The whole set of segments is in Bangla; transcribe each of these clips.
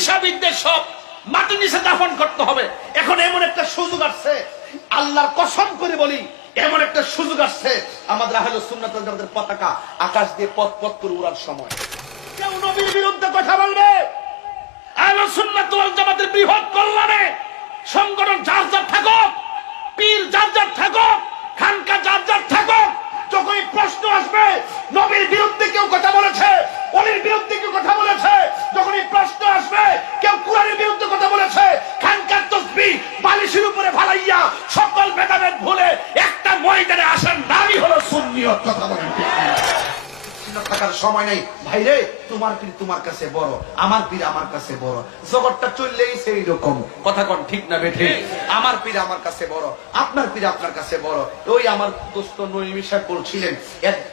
হিংসা বিদ্বেষ সব মাটির নিচে দাফন করতে হবে। এখন এমন একটা সুযোগ আসছে, আল্লাহর কসম করে বলি, এমন একটা সুযোগ আসছে, আমাদের আহলে সুন্নাত ওয়াল জামাতের পতাকা আকাশ দিয়ে পথ পথ করে উড়ার সময়। কেউ নবীর বিরুদ্ধে কথা বলবে, আহলে সুন্নাত ওয়াল জামাতের বৃহৎ কল্যাণে সংগঠন যার যার থাকুক, পীর যার যার থাকুক, খানকা যার যার থাকুক, যখনই প্রশ্ন আসবে নবীর বিরুদ্ধে কেউ কথা বলেছে, ওলির বিরুদ্ধে কেউ কথা বলেছে, যখনই প্রশ্ন আসবে কেউ কুরআনের বিরুদ্ধে কথা বলেছে, খানকার তাসবিহ বালিশের উপরে ফালাইয়া সকল ভেদাভেদ ভুলে একটা ময়দানে আসার নামই হলো সুন্নিয়ত। কথা বলেন থাকার সময় নেই ভাইরে, তোমার পীর তোমার কাছে বড়, আমার পীর আমার কাছে বড়, জগৎটা চললেই সেই রকম। কথা কোন ঠিক না বেঠে? আমার পীর আমার কাছে বড়, আপনার পীর আপনার কাছে বড়। ওই আমার দোস্ত নঈম সাহেব বলছিলেন,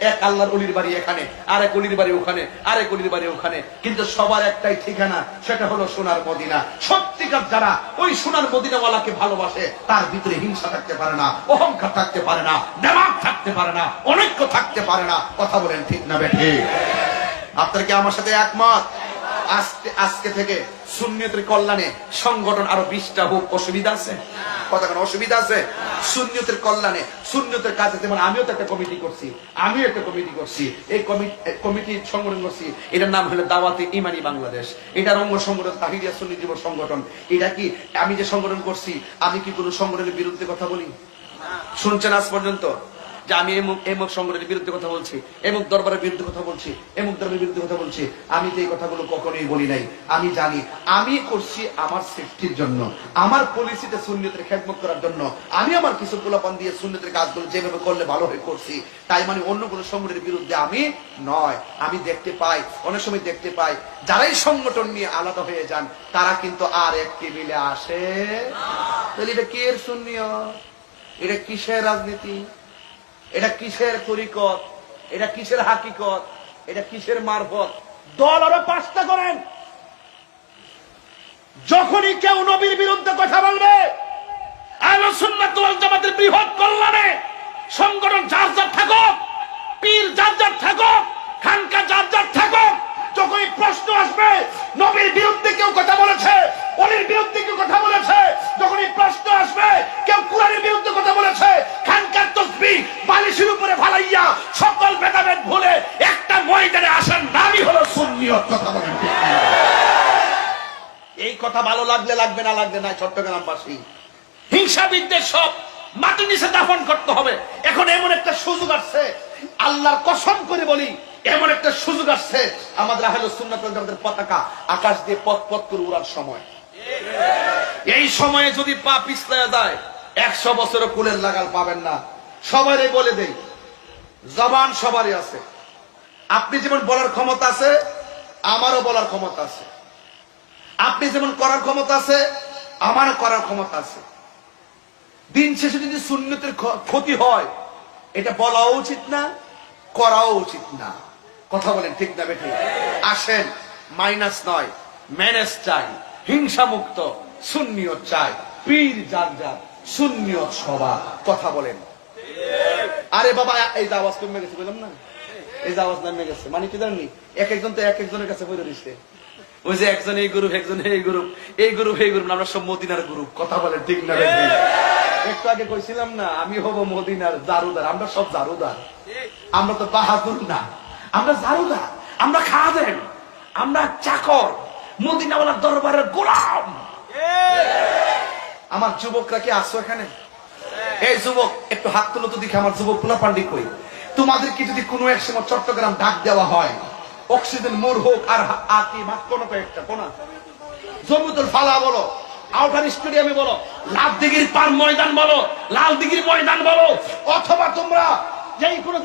এক আল্লাহর ওলির বাড়ি এখানে, আরেক ওলির বাড়ি ওখানে, আরেক ওলির বাড়ি ওখানে, কিন্তু সবার একটাই ঠিকানা, সেটা হলো সোনার মদিনা। সত্যিকার যারা ওই সোনার মদিনাওয়ালাকে ভালোবাসে, তার ভিতরে হিংসা থাকতে পারে না, অহংকার থাকতে পারে না, দেমাগ থাকতে পারে না, অনৈক্য থাকতে পারে না। কথা বলেন ঠিক না? আপনারা কি আমার সাথে একমত? আজকে থেকে সুন্নিয়তের কল্যাণে সংগঠন আরো 20টা হোক, অসুবিধা আছে? কথা কোন অসুবিধা আছে? সুন্নিয়তের কল্যাণে, সুন্নিয়তের কাজে, যেমন আমিও তো একটা কমিটি করছি, এই কমিটি সংগঠন করছি, এটার নাম হলো দাওয়াতে ইমানি বাংলাদেশ। এটার অঙ্গ সংগঠন তাহিরিয়া সুন্নি যুব সংগঠন। এটা কি আমি যে সংগঠন করছি, আমি কি কোন সংগঠনের বিরুদ্ধে কথা বলি? শুনছেন আজ পর্যন্ত যে আমি এমক সংগঠনের বিরুদ্ধে কথা বলছি, এমক দরবারের বিরুদ্ধে কথা বলছি, এমক দরবারের বিরুদ্ধে কথা বলছি? আমি তো এই কথাগুলো কখনোই বলি নাই। আমি জানি আমি করছি আমার সেফটির জন্য, আমার পলিসিতে সুন্নিয়তের খেদমত করার জন্য। আমি আমার কিছু গোলাপান দিয়ে সুন্নিয়তের কাজগুলো যেভাবে করলে ভালো হয়ে করছি, তাই মানে অন্য কোনো সংগঠনের বিরুদ্ধে আমি নয়। আমি দেখতে পাই, অনেক সময় দেখতে পাই, যারাই সংগঠন নিয়ে আলাদা হয়ে যান, তারা কিন্তু আর এক টেবিলে আসে। তাহলে এটা কি এর সুন্নিয়ত? এটা কিসের রাজনীতি? এটা কিসের তরিকত? এটা কিসের হাকিকত? এটা কিসের মারফত? দল আরো 5টা করেন। যখনই কেউ নবীর বিরুদ্ধে কথা বলবে, আহলে সুন্নাত ওয়াল জামাতের বৃহৎ কল্যাণে সংগঠন যার যার থাকুক, পীর যার যার থাকুক, খানকা যার যার থাকুক, যখনই প্রশ্ন আসবে নবীর বিরুদ্ধে কেউ কথা বলেছে, ওলির বিরুদ্ধে কেউ কথা বলেছে, যখনই প্রশ্ন আসবে কেউ কুরআনের বিরুদ্ধে কথা বলেছে, খানকার তাসবিহ বালিশের উপরে ফালাইয়া সকল ভেদাভেদ ভুলে একটা ময়দানে আসার নামই হলো সুন্নিয়ত। কথা বলেন। এই কথা ভালো লাগলে লাগবে, না লাগলে নাই। চট্টগ্রামবাসী, হিংসা বিদ্বেষ সব মাটির নিচে দাফন করতে হবে। এখন এমন একটা সুযোগ আসছে, আল্লাহর কসম করে বলি, এমন একটা সুযোগ আসছে, আমাদের আহলে সুন্নাত ওয়াল জামাতের পতাকা আকাশ দিয়ে পথ পথ করে উড়ার সময়। এই সময়ে যদি পা পিছলায় যায়, 100 বছরও কুলের লাগাল পাবেন না। সবারই বলে দেই, জবান সবারই আছে। আপনি যেমন বলার ক্ষমতা আছে, আমারও বলার ক্ষমতা আছে। আপনি যেমন করার ক্ষমতা আছে, আমারও করার ক্ষমতা আছে। দিন শেষে যদি সুন্নতের ক্ষতি হয়, এটা বলাও উচিত না, করাও উচিত না। কথা বলেন ঠিক না বেঠিক? আসেন, মাইনাস নয়, ম্যানেজ চাই, হিংসা মুক্ত সুন্নিয়ত চাই, পীর যার যার, সুন্নিয়ত সভা। কথা বলেন। আরে বাবা, এই যে আওয়াজ কমে গেছে, বললাম না, এই যে আওয়াজ নামে গেছে, মানে কি জানি, এক একজন তো এক একজনের কাছে বলে দিচ্ছে। ওই যে একজন এই গ্রুপ, একজন এই গ্রুপ, এই গ্রুপ, এই গ্রুপ, আমরা সব মদিনার গ্রুপ। কথা বলেন ঠিক না বেঠিক? একটু আগে কইছিলাম না, আমি হব মদিনার জারুদার। আমরা সব জারুদার, আমরা তো বাহাদুর না, আমরা জারুদার, আমরা খাদেম, আমরা চাকর, মদিনাওয়ালার দরবারের গোলাম। আমার যুবকরা কি আসো এখানে? এই যুবক একটু হাত তুলো তো দেখি, আমার যুবক পোলা পান্ডি কই? তোমাদেরকে যদি কোনো এক সময় চট্টগ্রাম ডাক দেওয়া হয়, অক্সিজেন মোড় হোক আর কি মাঠ কোনো কয়েকটা কোনা, জমিতুল ফালা বলো, আউটার স্টেডিয়ামে বলো, লালদিঘির পার ময়দান বলো, লালদিঘির ময়দান বলো, অথবা তোমরা যে কোনো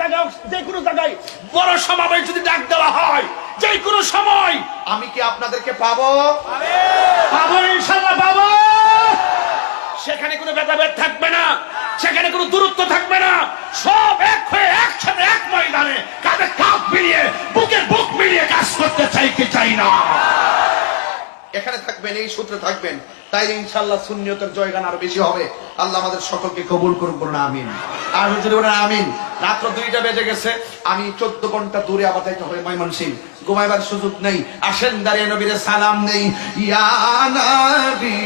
জায়গায় বড় সমাবেশ যদি ডাক দেওয়া হয়, যে কোনো সময়, আমি কি আপনাদেরকে পাবো? পাবো, ইনশাআল্লাহ পাবো। সেখানে কোনো ভেদাভেদ থাকবে না, সেখানে কোনো দূরত্ব থাকবে না। সব এক হয়ে একসাথে এক ময়দানে কাঁধে কাঁধ মিলিয়ে, বুকে বুক মিলিয়ে কাজ করতে চাই কি চাই না? এখানে থাকবেন, এই সূত্রে থাকবেন, তাইলে ইনশাআল্লাহ সুন্নিয়তের জয়গান আরো বেশি হবে। আল্লাহ আমাদের সকলকে কবুল করুন, বলুন আমিন। আর যদি বলেন আমিন। রাত্র 2টা বেজে গেছে, আমি 14 ঘন্টা দূরে আবার যাইতে হবে ময়মনসিংহ, ঘুমাইবার সুযোগ নেই। আসেন দাঁড়িয়ে নবীরে সালাম নেই। ইয়া নবী